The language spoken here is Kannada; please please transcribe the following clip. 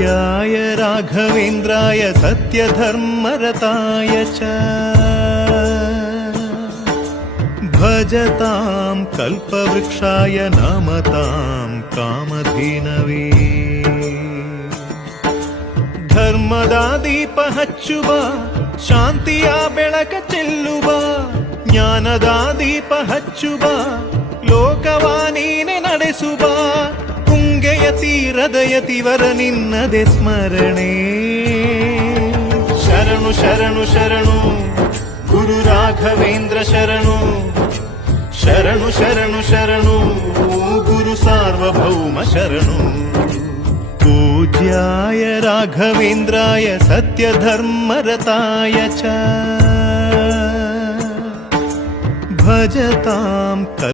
पूज्याय राघवेन्द्राय सत्यधर्मरताय च भजतां कल्पवृक्षाय नमतां कामधेनवे ಧರ್ಮದ ದೀಪ ಹಚ್ಚುವ ಶಾಂತಿಯ ಬೆಳಕ ಚೆಲ್ಲುವ ಜ್ಞಾನದ ದೀಪ ಹಚ್ಚುವ ಲೋಕವ ನೀನೆ ನಡೆಸುವ ತುಂಗೆಯ ತೀರದ ಯತಿವರ ನಿನ್ನದೆ ಸ್ಮರಣೆ ಶರಣು ಶರಣು ಶರಣು ಗುರು ರಾಘವೇಂದ್ರ ಶರಣು ಶರಣು ಶರಣು ಶರಣು ಗುರು ಸಾರ್ವಭೌಮ ಶರಣು पूज्याय राघवेन्द्राय सत्यधर्मरताय च भजतां